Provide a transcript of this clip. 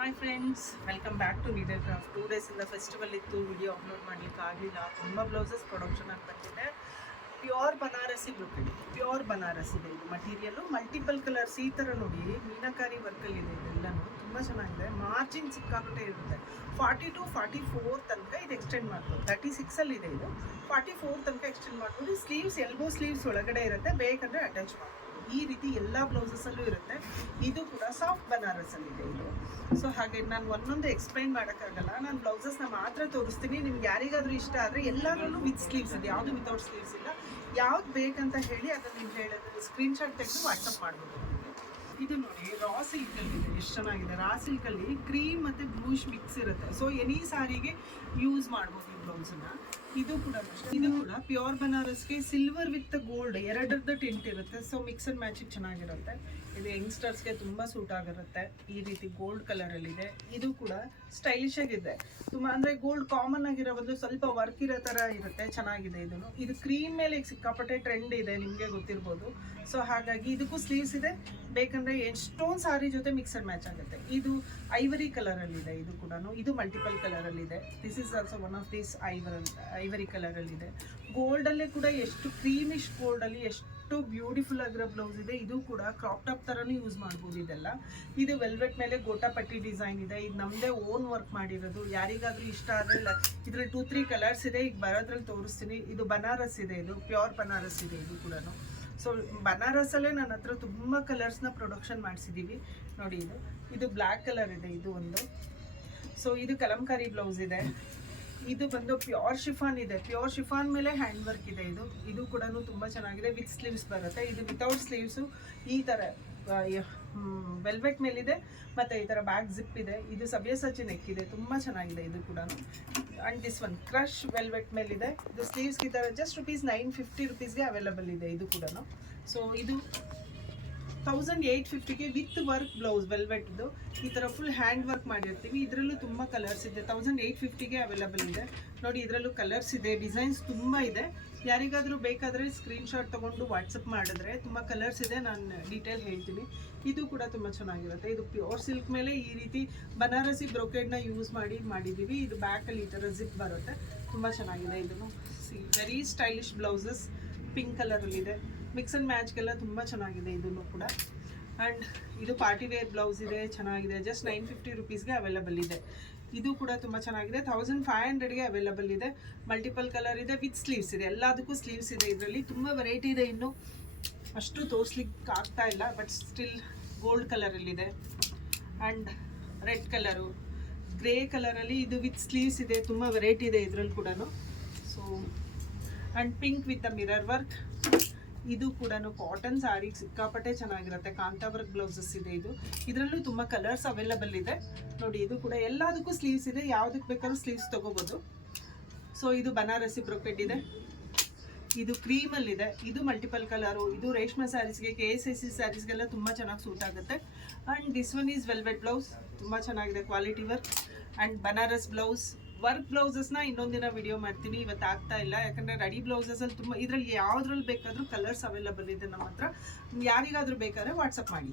Hi friends, welcome back to needle craft. 2 ಡೇಸಿಂದ festival ಇತ್ತು, video upload ಮಾಡಲಿಕ್ಕೆ ಆಗಲಿಲ್ಲ. ತುಂಬ ಬ್ಲೌಸಸ್ ಪ್ರೊಡಕ್ಷನ್ ಆಗಿ ಬಂದಿದೆ. Pure Banarasi brocade, pure Banaras ಇದೆ ಇದು ಮಟೀರಿಯಲ್ಲು. ಮಲ್ಟಿಪಲ್ ಕಲರ್ಸ್ ಈ ಥರ ನೋಡಿ, ಮೀನಾಕಾರಿ ವರ್ಕಲ್ಲಿದೆ. ಇದೆಲ್ಲನೂ ತುಂಬ ಚೆನ್ನಾಗಿದೆ. ಮಾರ್ಜಿನ್ ಸಿಕ್ಕಾಪಟ್ಟೆ ಇರುತ್ತೆ. 40 to 44 ತನಕ ಇದು ಎಕ್ಸ್ಟೆಂಡ್ ಮಾಡ್ಬೋದು. 36ಅಲ್ಲಿದೆ ಇದು, 44 ತನಕ ಎಕ್ಸ್ಟೆಂಡ್ ಮಾಡ್ಬೋದು. ಸ್ಲೀವ್ಸ್ ಎಲ್ಬೋ ಸ್ಲೀವ್ಸ್ ಒಳಗಡೆ ಇರುತ್ತೆ, ಬೇಕಂದರೆ ಅಟ್ಯಾಚ್ ಮಾಡ್ಬೋದು. ಈ ರೀತಿ ಎಲ್ಲ ಬ್ಲೌಸಸಲ್ಲೂ ಇರುತ್ತೆ. ಇದು ಕೂಡ ಸಾಫ್ಟ್ ಬನಾರಸಲ್ಲಿದೆ ಇದು. ಸೊ ಹಾಗೆ ನಾನು ಒಂದೊಂದು ಎಕ್ಸ್ಪ್ಲೈನ್ ಮಾಡೋಕ್ಕಾಗಲ್ಲ, ನಾನು ಬ್ಲೌಸಸ್ನ ಮಾತ್ರ ತೋರಿಸ್ತೀನಿ. ನಿಮ್ಗೆ ಯಾರಿಗಾದರೂ ಇಷ್ಟ ಆದರೆ ಎಲ್ಲದರಲ್ಲೂ ವಿತ್ ಸ್ಲೀವ್ಸ್ ಇದೆ, ಯಾವುದು ವಿತೌಟ್ ಸ್ಲೀವ್ಸ್ ಇಲ್ಲ. ಯಾವ್ದು ಬೇಕಂತ ಹೇಳಿ ಅದನ್ನು ನೀವು ಹೇಳಿದ್ರೆ ಸ್ಕ್ರೀನ್ಶಾಟ್ ತೆಗೆದು ವಾಟ್ಸಪ್ ಮಾಡ್ಬೋದು. ಇದು ನೋಡಿ, ರಾ ಸಿಲ್ಕಲ್ಲಿ ಇದೆ, ಎಷ್ಟು ಚೆನ್ನಾಗಿದೆ. ರಾ ಸಿಲ್ಕಲ್ಲಿ ಕ್ರೀಮ್ ಮತ್ತು ಬ್ಲೂಷ್ ಮಿಕ್ಸ್ ಇರುತ್ತೆ. ಸೊ ಎನಿ ಸಾರಿಗೆ ಯೂಸ್ ಮಾಡ್ಬೋದು ಈ ಬ್ಲೌಸನ್ನ. ಇದು ಕೂಡ ಪ್ಯೂರ್ ಬನಾರಸ್ಗೆ ಸಿಲ್ವರ್ ವಿತ್ ಗೋಲ್ಡ್ ಎರಡರದ್ದು ಟಿಂಟ್ ಇರುತ್ತೆ. ಸೊ ಮಿಕ್ಸ್ ಅಂಡ್ ಮ್ಯಾಚಿಂಗ್ ಚೆನ್ನಾಗಿರುತ್ತೆ. ಇದು ಯಂಗ್ಸ್ಟರ್ಸ್ಗೆ ತುಂಬ ಸೂಟ್ ಆಗಿರುತ್ತೆ. ಈ ರೀತಿ ಗೋಲ್ಡ್ ಕಲರಲ್ಲಿದೆ. ಇದು ಕೂಡ ಸ್ಟೈಲಿಶ್ ಆಗಿದೆ ತುಂಬ. ಅಂದರೆ ಗೋಲ್ಡ್ ಕಾಮನ್ ಆಗಿರೋ ಬದಲು ಸ್ವಲ್ಪ ವರ್ಕ್ ಇರೋ ಥರ ಇರುತ್ತೆ, ಚೆನ್ನಾಗಿದೆ. ಇದು ಕ್ರೀಮ್ ಮೇಲೆ ಸಿಕ್ಕಾಪಟ್ಟೆ ಟ್ರೆಂಡ್ ಇದೆ, ನಿಮಗೆ ಗೊತ್ತಿರ್ಬೋದು. ಸೊ ಹಾಗಾಗಿ ಇದಕ್ಕೂ ಸ್ಲೀವ್ಸ್ ಇದೆ, ಬೇಕಂದರೆ ಎಷ್ಟೊಂದು ಸಾರಿ ಜೊತೆ ಮಿಕ್ಸ್ ಅಂಡ್ ಮ್ಯಾಚ್ ಆಗುತ್ತೆ. ಇದು ಐವರಿ ಕಲರಲ್ಲಿದೆ. ಇದು ಕೂಡ ಇದು ಮಲ್ಟಿಪಲ್ ಕಲರಲ್ಲಿದೆ. This is also one of these ivory ಕಲರಲ್ಲಿದೆ. ಗೋಲ್ಡಲ್ಲೇ ಕೂಡ ಎಷ್ಟು ಕ್ರೀಮಿಶ್ ಗೋಲ್ಡಲ್ಲಿ ಎಷ್ಟು ಬ್ಯೂಟಿಫುಲ್ ಆಗಿರೋ ಬ್ಲೌಸ್ ಇದೆ. ಇದು ಕೂಡ ಕ್ರಾಪ್ ಟಾಪ್ ಥರನೂ ಯೂಸ್ ಮಾಡ್ಬೋದು ಇದೆಲ್ಲ. ಇದು ವೆಲ್ವೆಟ್ ಮೇಲೆ ಗೋಟಾಪಟ್ಟಿ ಡಿಸೈನ್ ಇದೆ. ಇದು ನಮ್ಮದೇ ಓನ್ ವರ್ಕ್ ಮಾಡಿರೋದು. ಯಾರಿಗಾದರೂ ಇಷ್ಟ ಆದರೆ ಇದರಲ್ಲಿ 2-3 ಕಲರ್ಸ್ ಇದೆ, ಈಗ ಬರೋದ್ರಲ್ಲಿ ತೋರಿಸ್ತೀನಿ. ಇದು ಬನಾರಸ್ ಇದೆ, ಇದು ಪ್ಯೂರ್ ಬನಾರಸ್ ಇದೆ ಇದು ಕೂಡ. ಸೊ ಬನಾರಸಲ್ಲೇ ನನ್ನ ಹತ್ರ ತುಂಬ ಕಲರ್ಸ್ನ ಪ್ರೊಡಕ್ಷನ್ ಮಾಡಿಸಿದ್ದೀವಿ ನೋಡಿ. ಇದು ಬ್ಲ್ಯಾಕ್ ಕಲರ್ ಇದೆ, ಇದು ಒಂದು. ಸೊ ಇದು ಕಲಂಕಾರಿ ಬ್ಲೌಸ್ ಇದೆ. ಇದು ಬಂದು ಪ್ಯೂರ್ ಶಿಫಾನ್ ಇದೆ. ಪ್ಯೂರ್ ಶಿಫಾನ್ ಮೇಲೆ ಹ್ಯಾಂಡ್ ವರ್ಕ್ ಇದೆ. ಇದು ಕೂಡ ತುಂಬ ಚೆನ್ನಾಗಿದೆ. ವಿತ್ ಸ್ಲೀವ್ಸ್ ಬರುತ್ತೆ. ಇದು ವಿತೌಟ್ ಸ್ಲೀವ್ಸು ಈ ಥರ ವೆಲ್ವೆಟ್ ಮೇಲಿದೆ, ಮತ್ತು ಈ ಥರ ಬ್ಯಾಕ್ ಜಿಪ್ ಇದೆ. ಇದು ಸಬ್ಯಸಾಚಿ ನೆಕ್ ಇದೆ, ತುಂಬ ಚೆನ್ನಾಗಿದೆ ಇದು ಕೂಡ. And this one crush velvet ಮೇಲಿದೆ. ಇದು ಸ್ಲೀವ್ಸ್ಗೆ ಈ ಥರ ಜಸ್ಟ್ ₹950 ಅವೈಲಬಲ್ ಇದೆ ಇದು ಕೂಡ. ಸೊ ಇದು 1850ಗೆ ವಿತ್ ವರ್ಕ್ ಬ್ಲೌಸ್ ವೆಲ್ವೆಟ್ದು ಈ ಥರ ಫುಲ್ ಹ್ಯಾಂಡ್ ವರ್ಕ್ ಮಾಡಿರ್ತೀವಿ. ಇದರಲ್ಲೂ ತುಂಬ ಕಲರ್ಸ್ ಇದೆ. 1850ಗೆ ಅವೈಲಬಲ್ ಇದೆ ನೋಡಿ. ಇದರಲ್ಲೂ ಕಲರ್ಸ್ ಇದೆ, ಡಿಸೈನ್ಸ್ ತುಂಬ ಇದೆ. ಯಾರಿಗಾದರೂ ಬೇಕಾದರೆ ಸ್ಕ್ರೀನ್ಶಾಟ್ ತೊಗೊಂಡು ವಾಟ್ಸಪ್ ಮಾಡಿದ್ರೆ ತುಂಬ ಕಲರ್ಸ್ ಇದೆ, ನಾನು ಡೀಟೇಲ್ ಹೇಳ್ತೀನಿ. ಇದು ಕೂಡ ತುಂಬ ಚೆನ್ನಾಗಿರುತ್ತೆ. ಇದು ಪ್ಯೂರ್ ಸಿಲ್ಕ್ ಮೇಲೆ ಈ ರೀತಿ ಬನಾರಸಿ ಬ್ರೊಕೆಡ್ನ ಯೂಸ್ ಮಾಡಿದ್ದೀವಿ. ಇದು ಬ್ಯಾಕಲ್ಲಿ ಈ ಥರ ಜಿಪ್ ಬರುತ್ತೆ, ತುಂಬ ಚೆನ್ನಾಗಿದೆ. ಇದನ್ನು ವೆರಿ ಸ್ಟೈಲಿಶ್ ಬ್ಲೌಸಸ್ ಪಿಂಕ್ ಕಲರಲ್ಲಿದೆ. ಮಿಕ್ಸ್ ಆ್ಯಂಡ್ ಮ್ಯಾಚ್ಗೆಲ್ಲ ತುಂಬ ಚೆನ್ನಾಗಿದೆ ಇದನ್ನು ಕೂಡ. ಆ್ಯಂಡ್ ಇದು ಪಾರ್ಟಿ ವೇರ್ ಬ್ಲೌಸ್ ಇದೆ, ಚೆನ್ನಾಗಿದೆ. ಜಸ್ಟ್ ₹950ಗೆ ಅವೈಲಬಲ್ ಇದೆ. ಇದು ಕೂಡ ತುಂಬ ಚೆನ್ನಾಗಿದೆ. 1500ಗೆ ಅವೈಲಬಲ್ ಇದೆ. ಮಲ್ಟಿಪಲ್ ಕಲರ್ ಇದೆ, ವಿತ್ ಸ್ಲೀವ್ಸ್ ಇದೆ. ಎಲ್ಲದಕ್ಕೂ ಸ್ಲೀವ್ಸ್ ಇದೆ. ಇದರಲ್ಲಿ ತುಂಬ ವೆರೈಟಿ ಇದೆ. ಇನ್ನು ಅಷ್ಟು ತೋರಿಸ್ಲಿಕ್ಕೆ ಆಗ್ತಾ ಇಲ್ಲ, ಬಟ್ ಸ್ಟಿಲ್ ಗೋಲ್ಡ್ ಕಲರಲ್ಲಿದೆ. ಆ್ಯಂಡ್ ರೆಡ್ ಕಲರು, ಗ್ರೇ ಕಲರಲ್ಲಿ ಇದು ವಿತ್ ಸ್ಲೀವ್ಸ್ ಇದೆ. ತುಂಬ ವೆರೈಟಿ ಇದೆ ಇದರಲ್ಲಿ ಕೂಡ. So and pink with the mirror work. ಇದು ಕೂಡ ಕಾಟನ್ ಸಾರಿಗೆ ಸಿಕ್ಕಾಪಟ್ಟೆ ಚೆನ್ನಾಗಿರುತ್ತೆ. ಕಾಂತಾವರ್ಕ್ ಬ್ಲೌಸಸ್ ಇದೆ. ಇದರಲ್ಲೂ ತುಂಬ ಕಲರ್ಸ್ ಅವೈಲಬಲ್ ಇದೆ ನೋಡಿ. ಇದು ಕೂಡ ಎಲ್ಲದಕ್ಕೂ ಸ್ಲೀವ್ಸ್ ಇದೆ, ಯಾವುದಕ್ಕೆ ಬೇಕಾದ್ರೂ ಸ್ಲೀವ್ಸ್ ತೊಗೋಬೋದು. ಸೊ ಇದು ಬನಾರಸಿ ಬ್ರೊಕೆಡ್ ಇದೆ. ಇದು ಕ್ರೀಮಲ್ಲಿದೆ. ಇದು ಮಲ್ಟಿಪಲ್ ಕಲರು. ಇದು ರೇಷ್ಮೆ ಸ್ಯಾರೀಸ್ಗೆ, KSIC ಸ್ಯಾರೀಸ್ಗೆಲ್ಲ ತುಂಬ ಚೆನ್ನಾಗಿ ಸೂಟ್ ಆಗುತ್ತೆ. And this one is velvet blouse, ತುಂಬ ಚೆನ್ನಾಗಿದೆ, quality work. And Banaras blouse work ಬ್ಲೌಸಸ್ನ ಇನ್ನೊಂದಿನ ವಿಡಿಯೋ ಮಾಡ್ತೀನಿ, ಇವತ್ತು ಆಗ್ತಾ ಇಲ್ಲ. ಯಾಕಂದರೆ ರೆಡಿ ಬ್ಲೌಸಸಲ್ಲಿ ತುಂಬ, ಇದರಲ್ಲಿ ಯಾವುದ್ರಲ್ಲಿ ಬೇಕಾದರೂ ಕಲರ್ಸ್ ಅವೈಲಬಲ್ ಇದೆ ನಮ್ಮ ಹತ್ರ. ಯಾರಿಗಾದರೂ ಬೇಕಾದ್ರೆ ವಾಟ್ಸಪ್ ಮಾಡಿ.